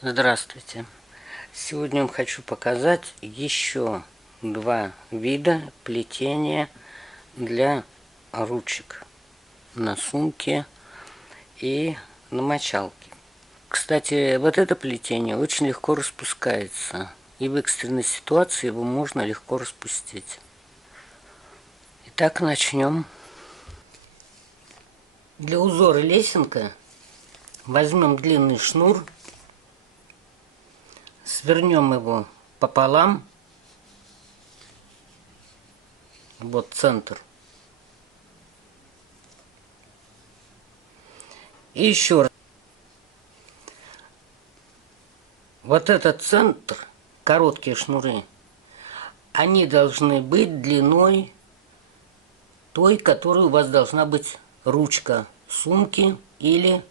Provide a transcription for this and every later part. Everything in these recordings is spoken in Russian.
Здравствуйте! Сегодня я вам хочу показать еще два вида плетения для ручек на сумке и на мочалке. Кстати, вот это плетение очень легко распускается, и в экстренной ситуации его можно легко распустить. Итак, начнем. Для узора лесенка возьмем длинный шнур, свернем его пополам, вот центр, и еще раз. Вот этот центр, короткие шнуры, они должны быть длиной той, которой у вас должна быть ручка сумки или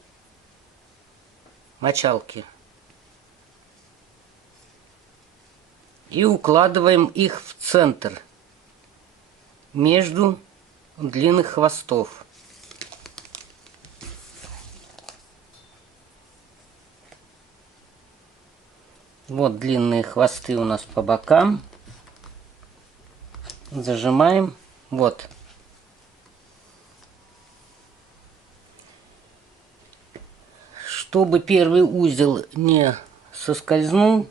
мочалки. И укладываем их в центр между длинных хвостов. Вот длинные хвосты у нас по бокам. Зажимаем. Вот. Чтобы первый узел не соскользнул,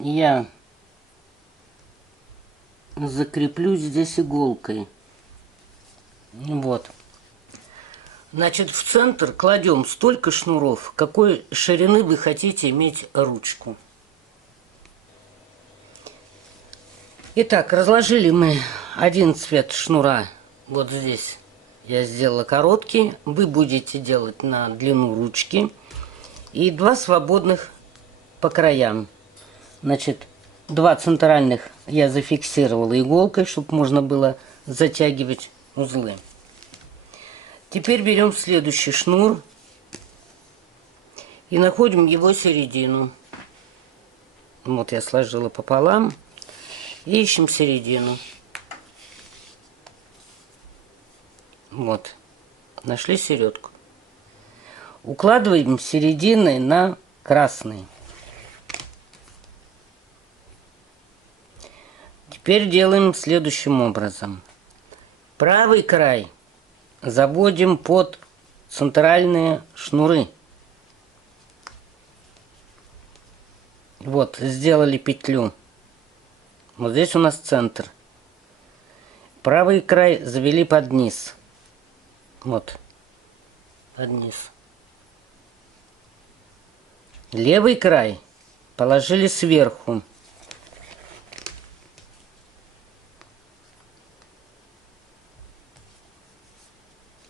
я закреплю здесь иголкой. Вот. Значит, в центр кладем столько шнуров, какой ширины вы хотите иметь ручку. Итак, разложили мы один цвет шнура. Вот здесь я сделала короткий. Вы будете делать на длину ручки. И два свободных по краям. Значит, два центральных я зафиксировала иголкой, чтобы можно было затягивать узлы. Теперь берем следующий шнур и находим его середину. Вот я сложила пополам и ищем середину. Вот, нашли середку. Укладываем серединой на красный. Теперь делаем следующим образом. Правый край заводим под центральные шнуры. Вот, сделали петлю. Вот здесь у нас центр. Правый край завели под низ. Вот, под низ. Левый край положили сверху.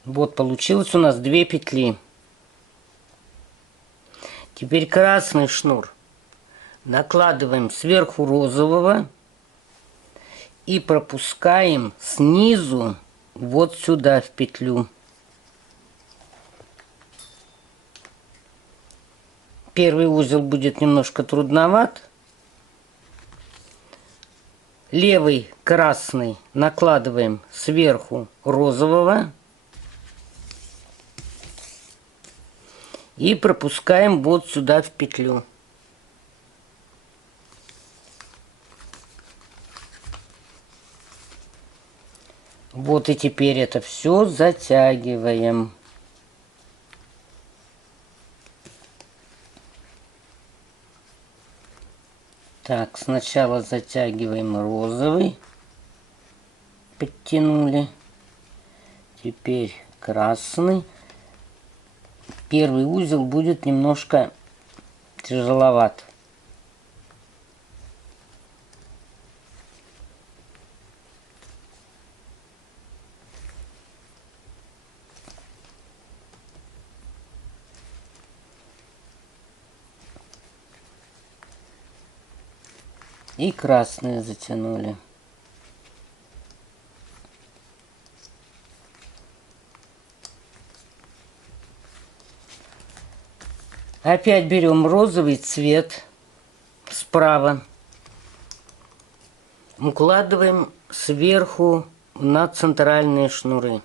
Вот, получилось у нас 2 петли. Теперь красный шнур накладываем сверху розового и пропускаем снизу вот сюда в петлю. Первый узел будет немножко трудноват. Левый красный накладываем сверху розового. И пропускаем вот сюда в петлю. Вот и теперь это все затягиваем. Так, сначала затягиваем розовый. Подтянули. Теперь красный. Первый узел будет немножко тяжеловат. И красные затянули. Опять берем розовый цвет справа. Укладываем сверху на центральные шнуры.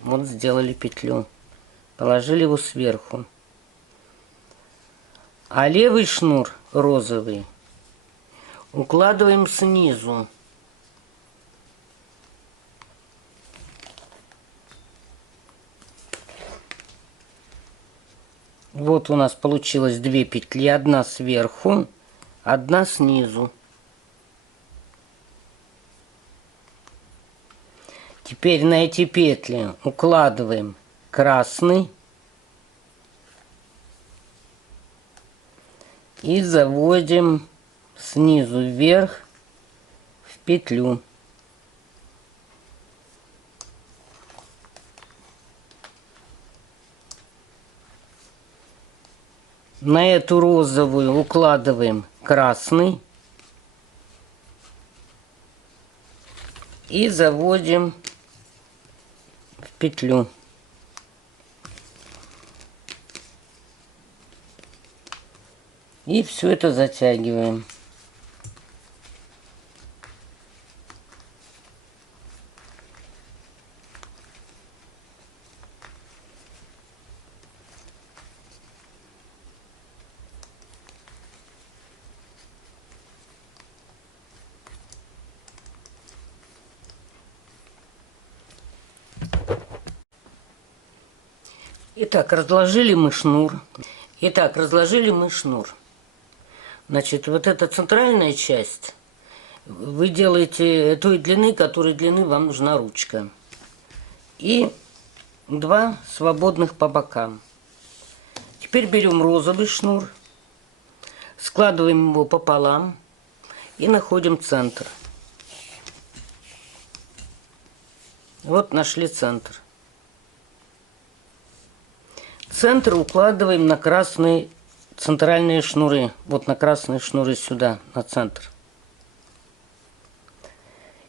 Вот сделали петлю. Положили его сверху. А левый шнур розовый укладываем снизу. Вот у нас получилось 2 петли, одна сверху, одна снизу. Теперь на эти петли укладываем красный и заводим снизу вверх в петлю. На эту розовую укладываем красный и заводим в петлю. И все это затягиваем. Итак, разложили мы шнур. Значит, вот эта центральная часть вы делаете той длины, которой длины вам нужна ручка. И 2 свободных по бокам. Теперь берем розовый шнур, складываем его пополам и находим центр. Вот нашли центр. Центр укладываем на красные центральные шнуры. Вот на красные шнуры сюда, на центр.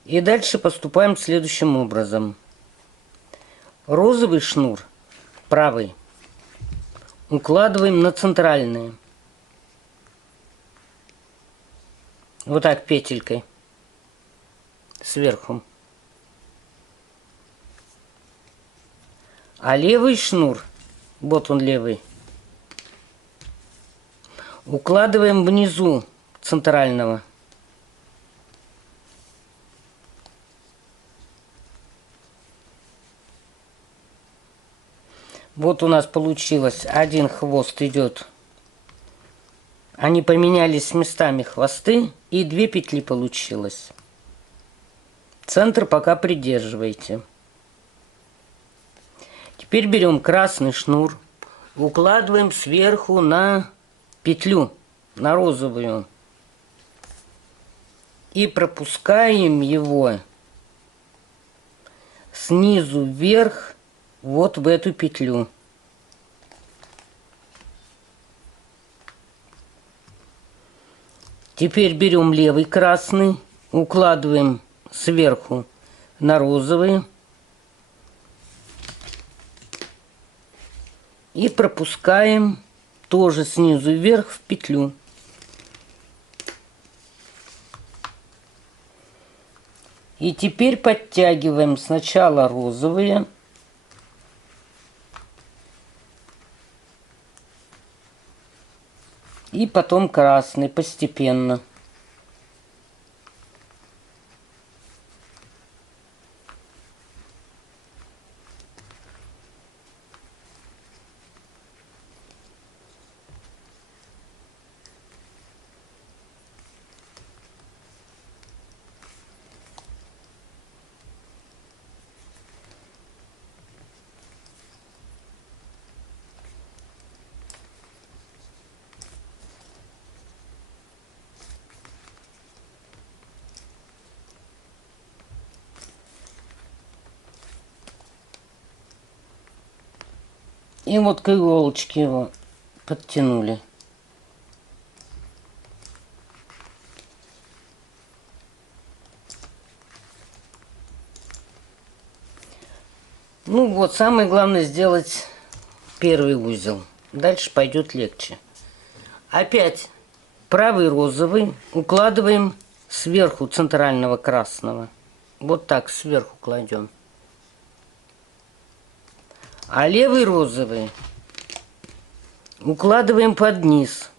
И дальше поступаем следующим образом. Розовый шнур, правый, укладываем на центральные. Вот так петелькой сверху. А левый шнур, вот он левый, укладываем внизу центрального. Вот у нас получилось, один хвост идет. Они поменялись местами хвосты, и 2 петли получилось. Центр пока придерживайте. Теперь берем красный шнур, укладываем сверху на петлю, на розовую. И пропускаем его снизу вверх вот в эту петлю. Теперь берем левый красный, укладываем сверху на розовый и пропускаем тоже снизу вверх в петлю. И теперь подтягиваем сначала розовые, и потом красный постепенно. И вот к иголочке его подтянули. Ну вот, самое главное сделать первый узел. Дальше пойдет легче. Опять правый розовый укладываем сверху центрального красного. Вот так сверху кладем. А левый розовый укладываем под низ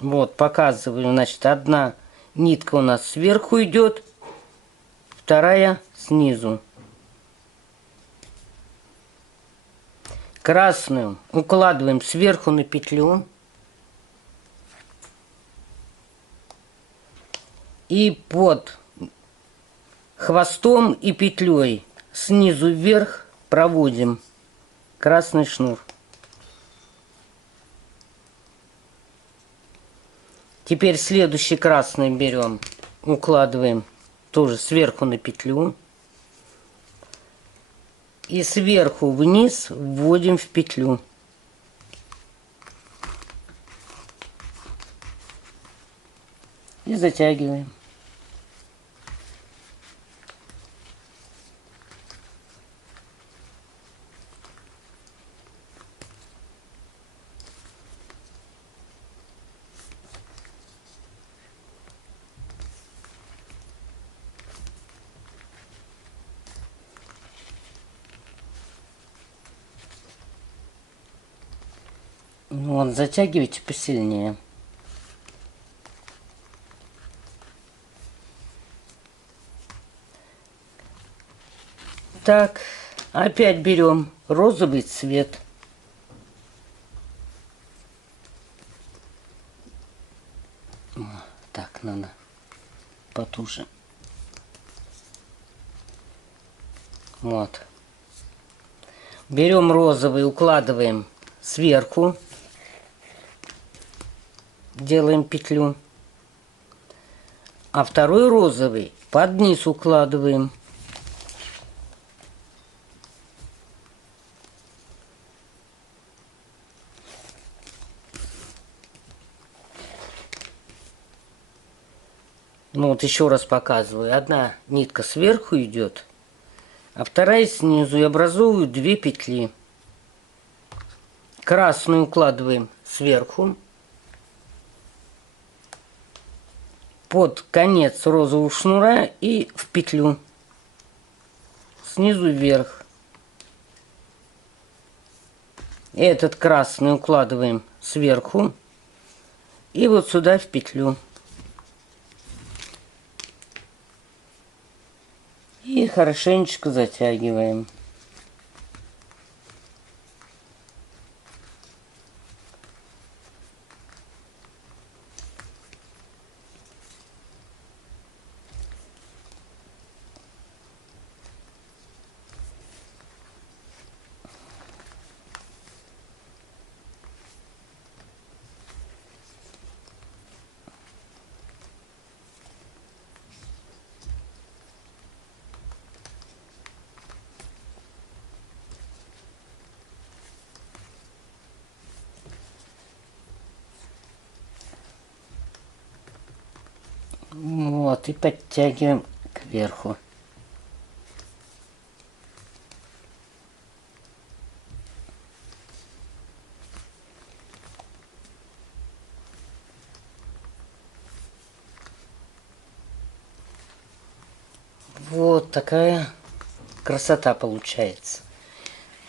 Вот, показываю, значит, одна нитка у нас сверху идет, вторая снизу. Красную укладываем сверху на петлю. И под хвостом и петлей снизу вверх проводим красный шнур. Теперь следующий красный берем, укладываем тоже сверху на петлю. И сверху вниз вводим в петлю. И затягиваем. Вот, затягивайте посильнее. Так, опять берем розовый цвет. Так, надо потуже. Вот. Берем розовый, укладываем сверху. Делаем петлю. А второй розовый под низ укладываем. Ну вот еще раз показываю. Одна нитка сверху идет, а вторая снизу, и образуют две петли. Красную укладываем сверху. Под конец розового шнура и в петлю. Снизу вверх. Этот красный укладываем сверху. И вот сюда в петлю. И хорошенечко затягиваем. Вот, и подтягиваем кверху. Вот такая красота получается.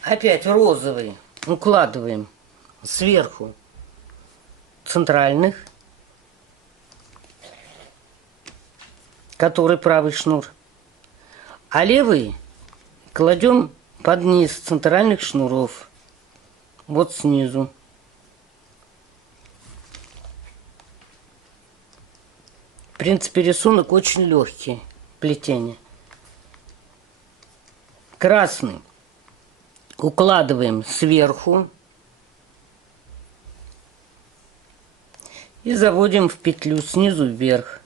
Опять розовый укладываем сверху центральных, который правый шнур, а левый кладем под низ центральных шнуров, вот снизу. В принципе, рисунок очень легкий, плетение. Красный укладываем сверху и заводим в петлю снизу вверх.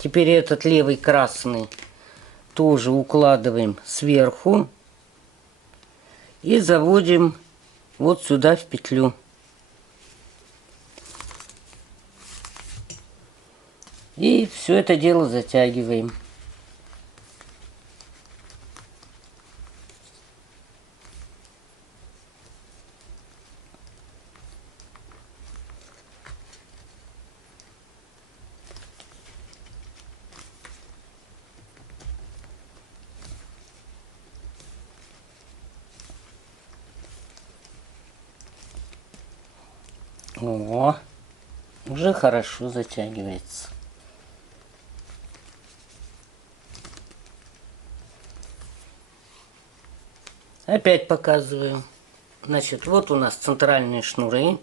Теперь этот левый красный тоже укладываем сверху и заводим вот сюда в петлю. И все это дело затягиваем. О, уже хорошо затягивается. Опять показываю. Значит, вот у нас центральные шнуры,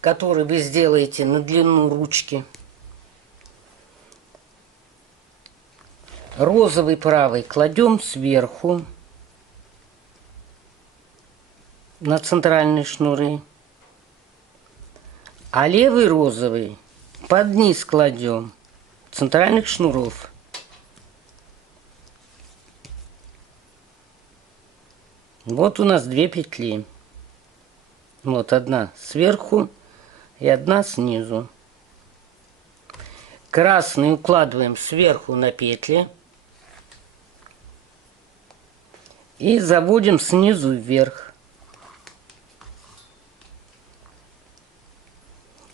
которые вы сделаете на длину ручки. Розовый правый кладем сверху на центральные шнуры, а левый розовый под низ кладем центральных шнуров. Вот у нас 2 петли. Вот одна сверху и одна снизу. Красный укладываем сверху на петли и заводим снизу вверх.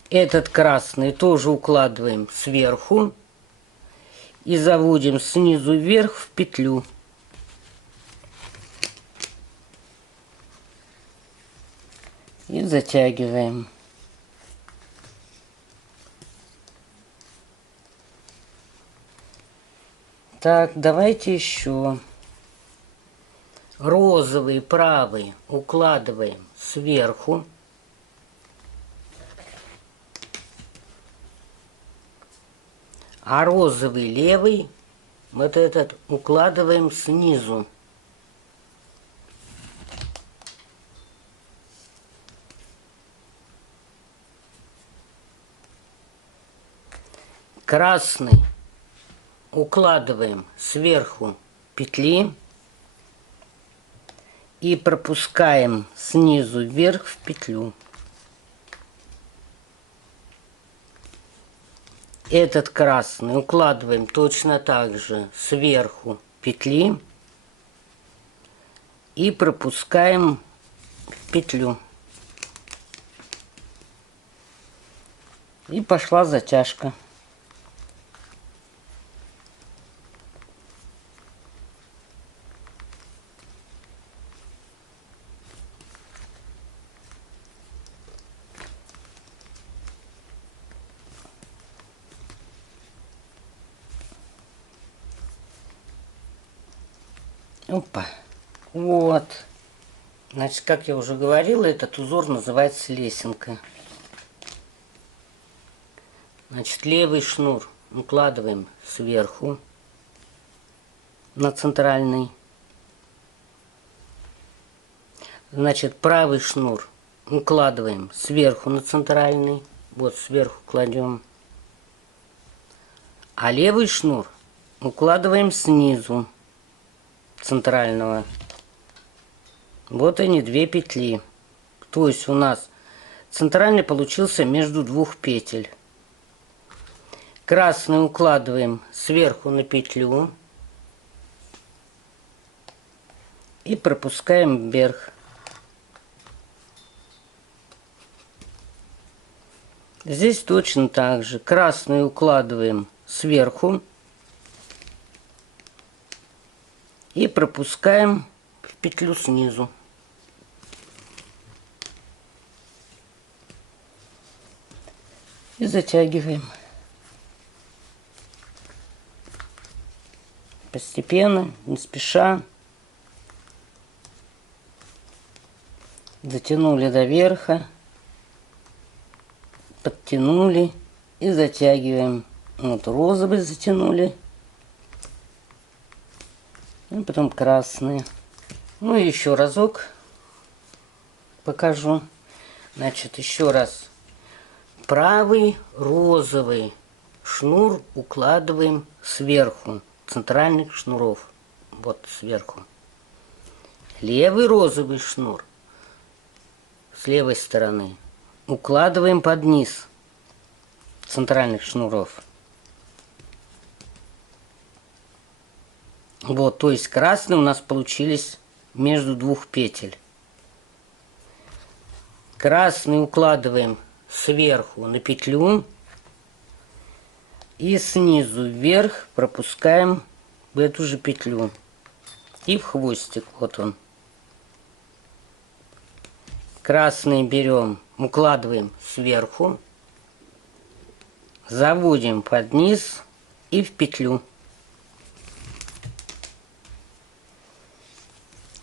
Этот красный тоже укладываем сверху и заводим снизу вверх в петлю. И затягиваем. Так, давайте еще. Розовый правый укладываем сверху. А розовый левый, вот этот, укладываем снизу. Красный укладываем сверху петли и пропускаем снизу вверх в петлю. Этот красный укладываем точно так же сверху петли и пропускаем в петлю. И пошла затяжка. Опа. Вот. Значит, как я уже говорила, этот узор называется лесенка. Значит, левый шнур укладываем сверху на центральный. Значит, правый шнур укладываем сверху на центральный. Вот сверху кладем. А левый шнур укладываем снизу центрального. Вот они, 2 петли. То есть у нас центральный получился между 2 петель. Красный укладываем сверху на петлю и пропускаем вверх. Здесь точно так же. Красный укладываем сверху и пропускаем в петлю снизу. И затягиваем. Постепенно, не спеша. Затянули до верха. Подтянули и затягиваем. Вот розовый затянули. И потом красный. Ну и еще разок покажу. Значит, еще раз. Правый розовый шнур укладываем сверху центральных шнуров. Вот сверху. Левый розовый шнур с левой стороны укладываем под низ центральных шнуров. Вот, то есть красные у нас получились между 2 петель. Красный укладываем сверху на петлю и снизу вверх пропускаем в эту же петлю и в хвостик. Вот он. Красный берем укладываем сверху, заводим под низ и в петлю.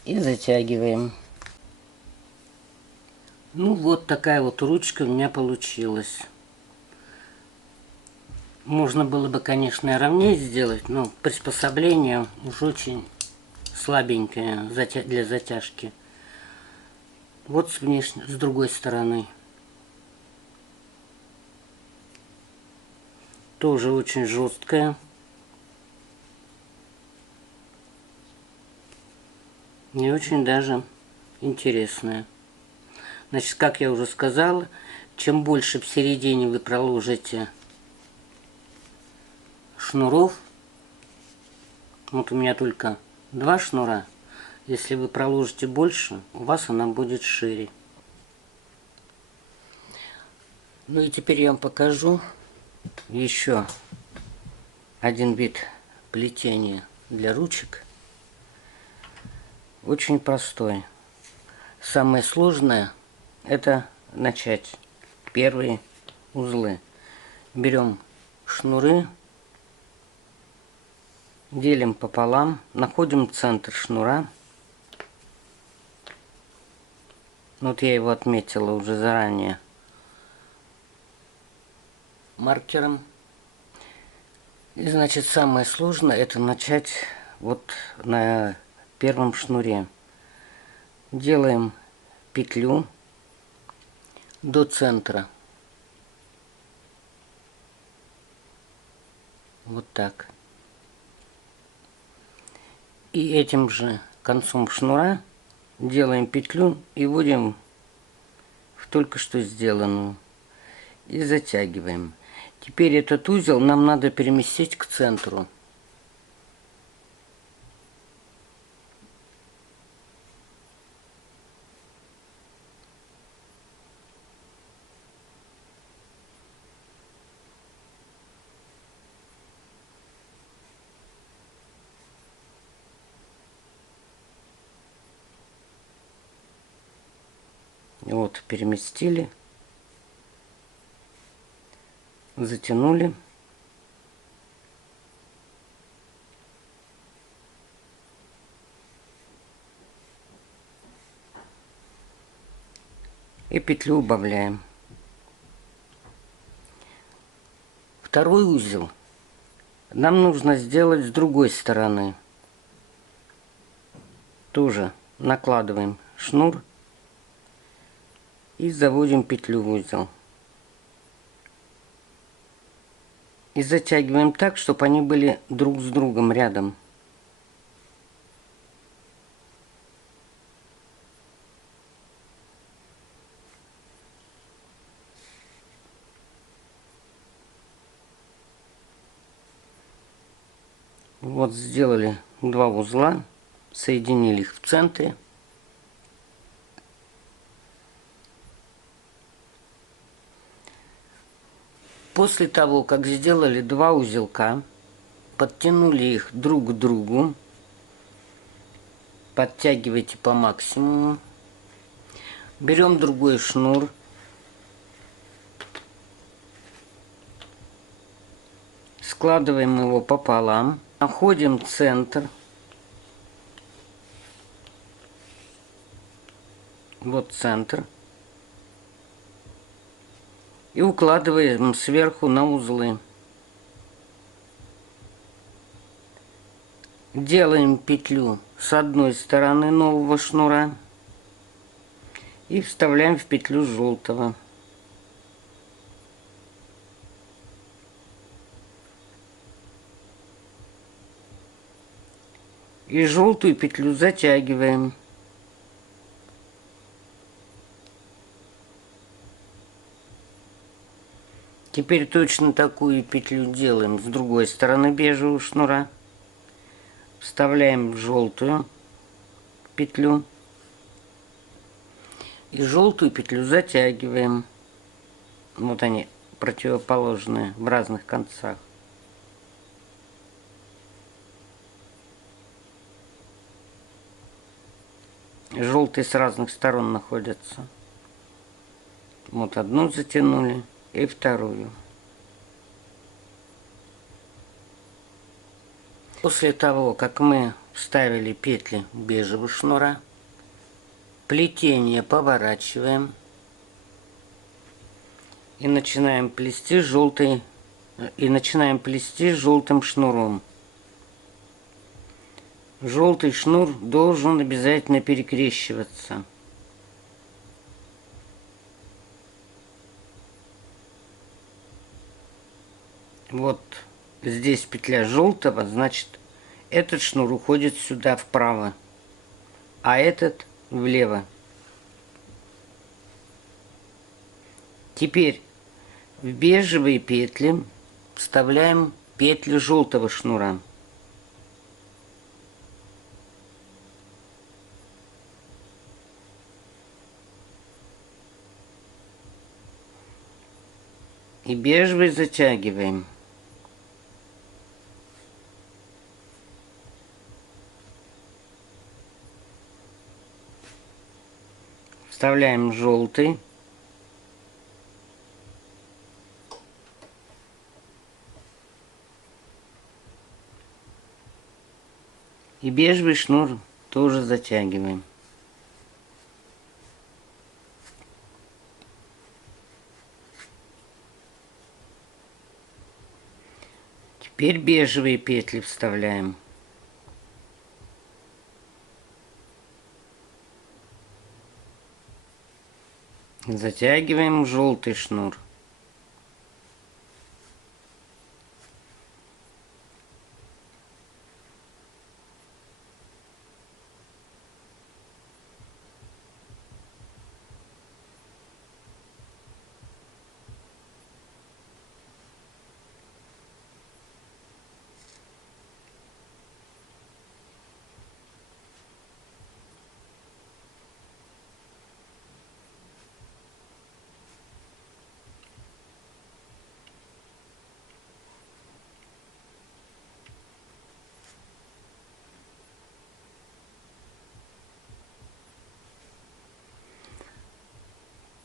И затягиваем. Ну вот такая вот ручка у меня получилась. Можно было бы, конечно, и ровнее сделать, но приспособление уж очень слабенькое для затяжки. Вот с внешней, с другой стороны. Тоже очень жесткая. И очень даже интересная. Значит, как я уже сказала, чем больше в середине вы проложите шнуров, вот у меня только 2 шнура, если вы проложите больше, у вас она будет шире. Ну и теперь я вам покажу еще один вид плетения для ручек. Очень простой. Самое сложное это начать первые узлы. Берем шнуры, делим пополам, находим центр шнура. Вот я его отметила уже заранее маркером. И значит, самое сложное это начать вот на первом шнуре. Делаем петлю до центра. Вот так. И этим же концом шнура делаем петлю и вводим в только что сделанную. И затягиваем. Теперь этот узел нам надо переместить к центру. Вот, переместили, затянули. И петлю убавляем. Второй узел нам нужно сделать с другой стороны. Тоже накладываем шнур и заводим петлю в узел. И затягиваем так, чтобы они были друг с другом рядом. Вот сделали 2 узла, соединили их в центре. После того, как сделали 2 узелка, подтянули их друг к другу, подтягивайте по максимуму. Берем другой шнур, складываем его пополам, находим центр. Вот центр. И укладываем сверху на узлы. Делаем петлю с одной стороны нового шнура и вставляем в петлю желтого. И желтую петлю затягиваем. Теперь точно такую петлю делаем с другой стороны бежевого шнура. Вставляем в желтую петлю. И желтую петлю затягиваем. Вот они, противоположные, в разных концах. Желтые с разных сторон находятся. Вот одну затянули и вторую. После того, как мы вставили петли бежевого шнура, плетение поворачиваем и начинаем плести желтым шнуром. Желтый шнур должен обязательно перекрещиваться. Вот здесь петля желтого, значит, этот шнур уходит сюда вправо, а этот влево. Теперь в бежевые петли вставляем петли желтого шнура. И бежевый затягиваем. Вставляем желтый. И бежевый шнур тоже затягиваем. Теперь бежевые петли вставляем. Затягиваем желтый шнур.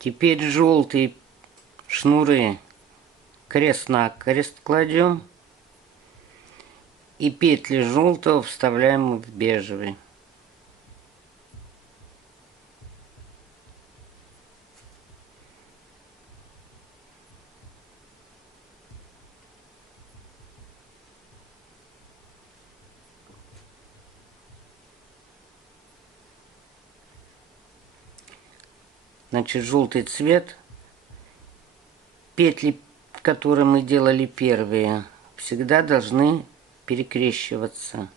Теперь желтые шнуры крест-накрест кладем. И петли желтого вставляем в бежевый. Значит, желтый цвет. Петли, которые мы делали первые, всегда должны перекрещиваться.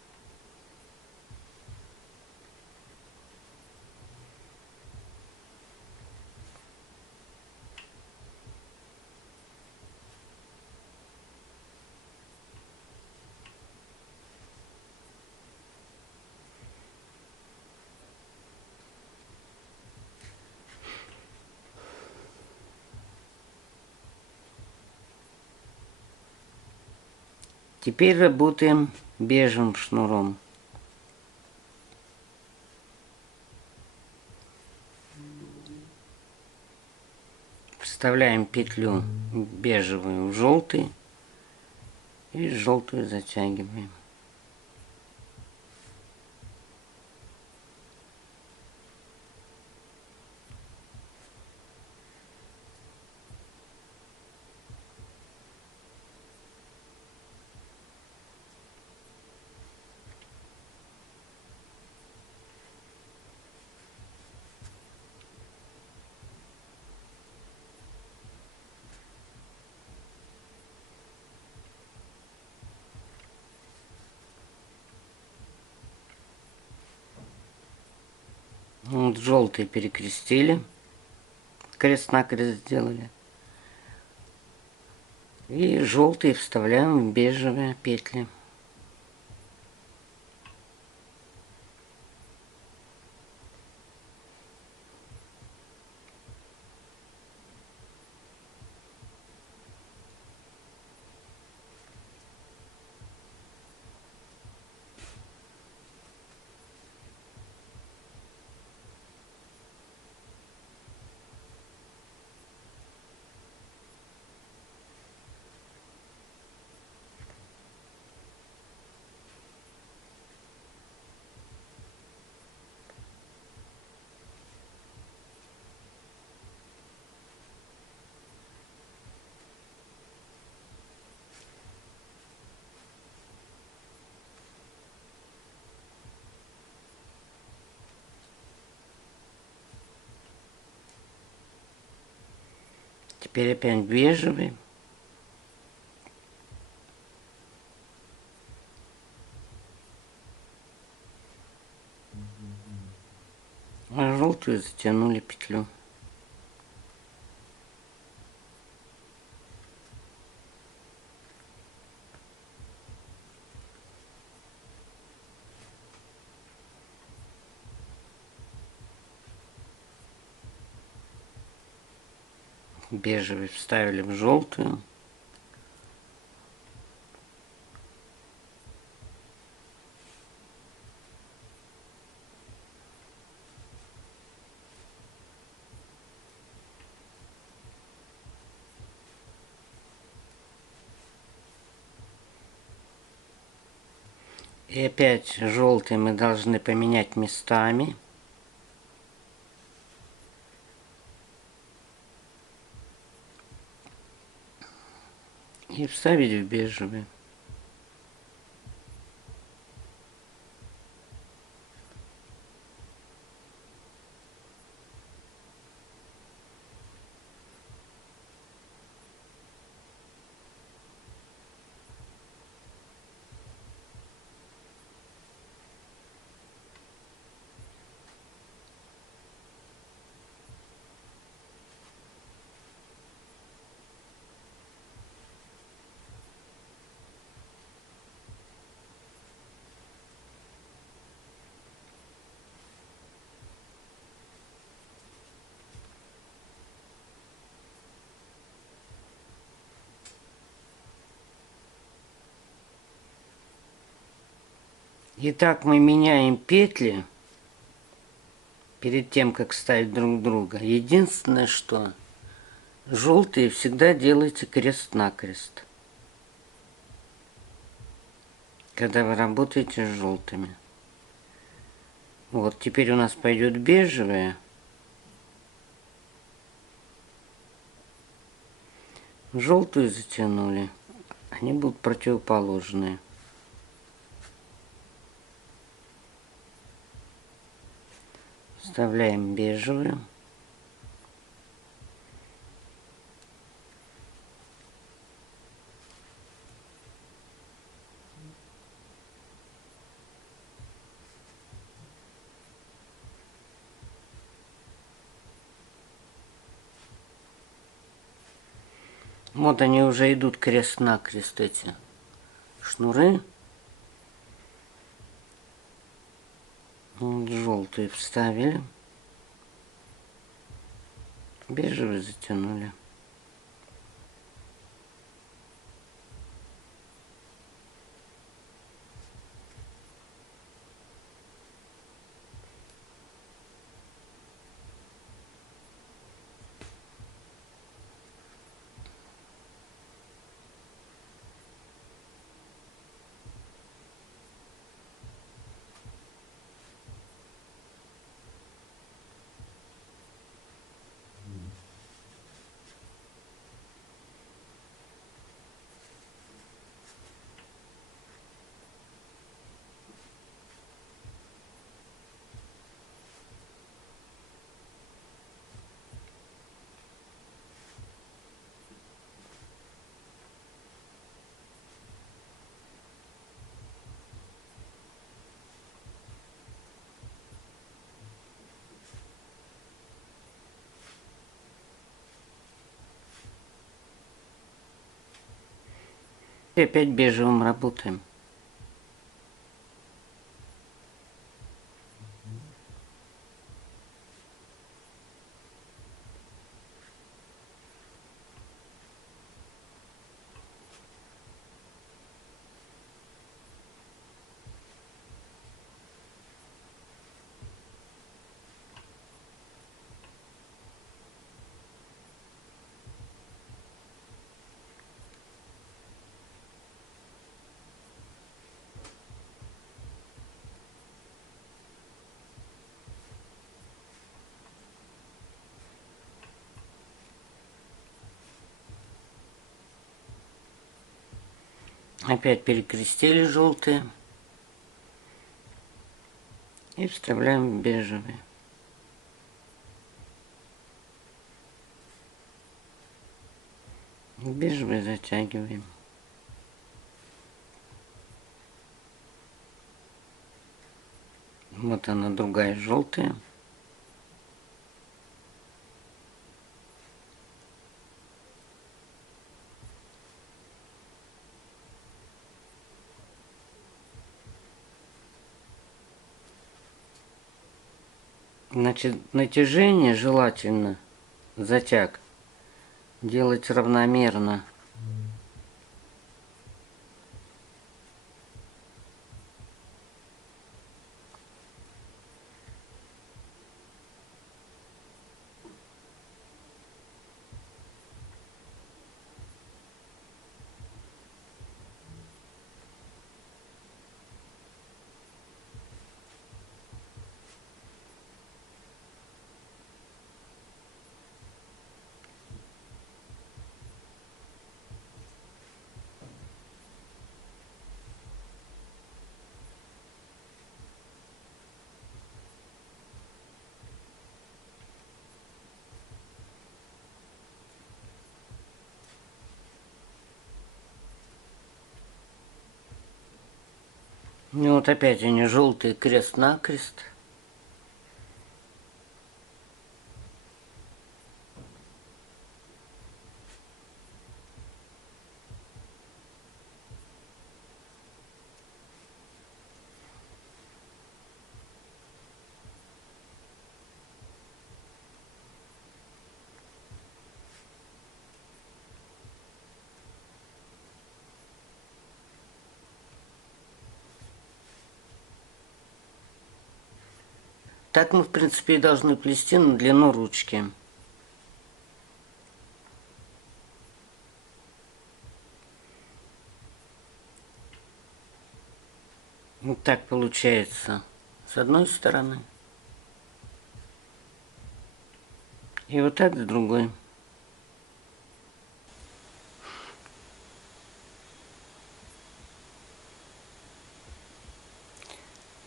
Теперь работаем бежевым шнуром. Вставляем петлю бежевую в желтый и желтую затягиваем. Вот желтый перекрестили, крест-накрест сделали. И желтый вставляем в бежевые петли. Теперь опять бежевый. А желтую затянули петлю. Бежевый вставили в желтую. И опять желтый мы должны поменять местами. И вставить в бежевый. Итак, мы меняем петли перед тем, как ставить друг друга. Единственное, что желтые всегда делайте крест-накрест, когда вы работаете с желтыми. Вот, теперь у нас пойдет бежевые. Желтую затянули. Они будут противоположные. Вставляем бежевую. Вот они уже идут крест-накрест, эти шнуры. Вот желтые вставили. Бежевый затянули. И опять бежевым работаем. Опять перекрестили желтые и вставляем в бежевые. Бежевый затягиваем. Вот она, другая желтая. Значит, натяжение желательно, затяг, делать равномерно. Ну вот опять они желтые, крест-накрест. Так мы, в принципе, и должны плести на длину ручки. Вот так получается с одной стороны. И вот так с другой.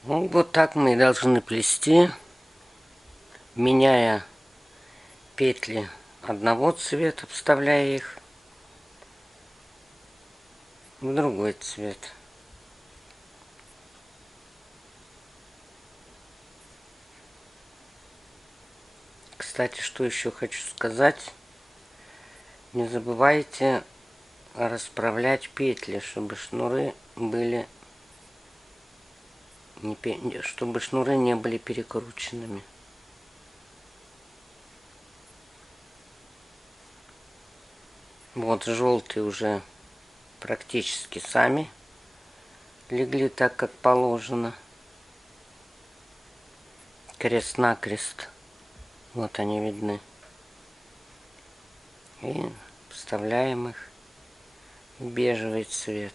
Ну, вот так мы и должны плести, меняя петли одного цвета, вставляя их в другой цвет. Кстати, что еще хочу сказать. Не забывайте расправлять петли, чтобы шнуры были чтобы шнуры не были перекрученными. Вот желтые уже практически сами легли так, как положено. Крест-накрест. Вот они видны. И вставляем их в бежевый цвет.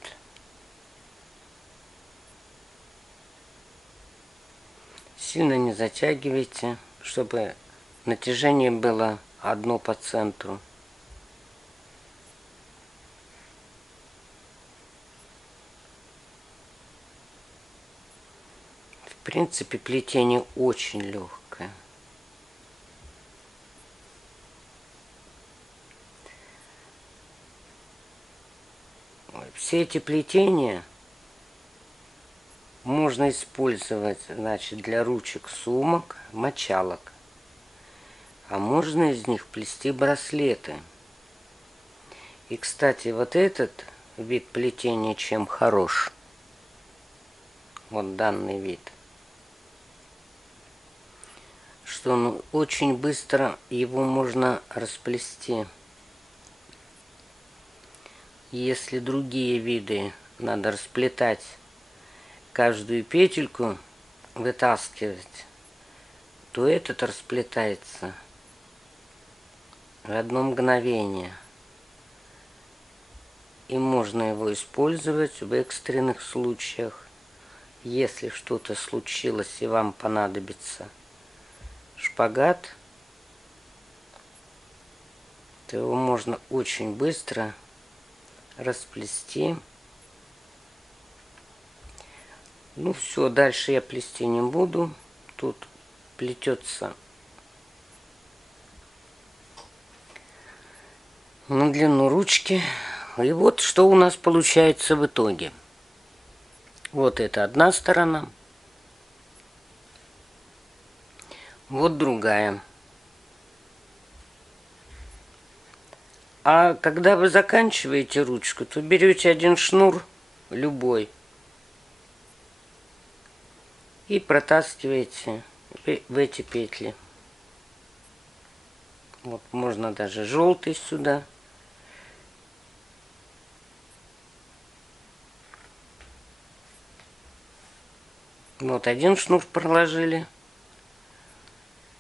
Сильно не затягивайте, чтобы натяжение было одно по центру. В принципе, плетение очень легкое. Все эти плетения можно использовать, значит, для ручек сумок, мочалок. А можно из них плести браслеты. И, кстати, вот этот вид плетения чем хорош? Вот данный вид. Что он очень быстро его можно расплести. Если другие виды надо расплетать, каждую петельку вытаскивать, то этот расплетается в одно мгновение. И можно его использовать в экстренных случаях. Если что-то случилось и вам понадобится шпагат, то его можно очень быстро расплести. Ну все, дальше я плести не буду. Тут плетется на длину ручки. И вот что у нас получается в итоге. Вот это одна сторона. Вот другая. А когда вы заканчиваете ручку, то берете один шнур, любой, и протаскиваете в эти петли. Вот можно даже желтый сюда. Вот один шнур проложили,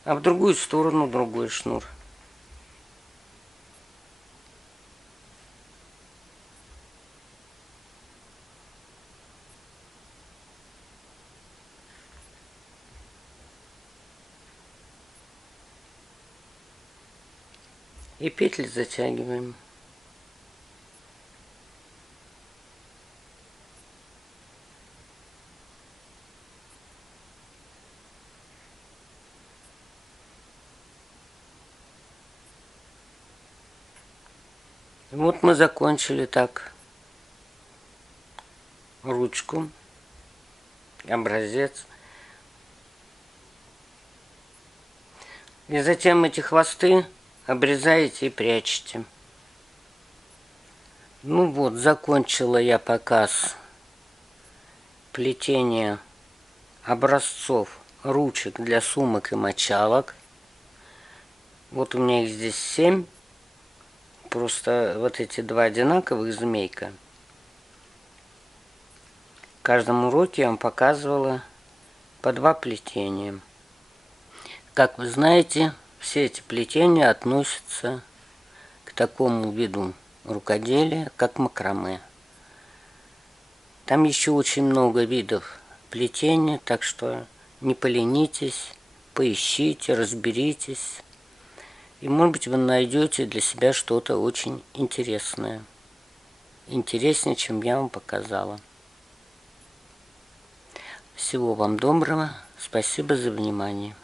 а в другую сторону другой шнур. И петли затягиваем. Вот мы закончили так ручку, образец. И затем эти хвосты обрезаете и прячете. Ну вот, закончила я показ плетения образцов ручек для сумок и мочалок. Вот у меня их здесь 7. Просто вот эти два одинаковых змейка. В каждом уроке я вам показывала по 2 плетения. Как вы знаете, все эти плетения относятся к такому виду рукоделия, как макраме. Там еще очень много видов плетения, так что не поленитесь, поищите, разберитесь. И, может быть, вы найдете для себя что-то очень интересное. Интереснее, чем я вам показала. Всего вам доброго. Спасибо за внимание.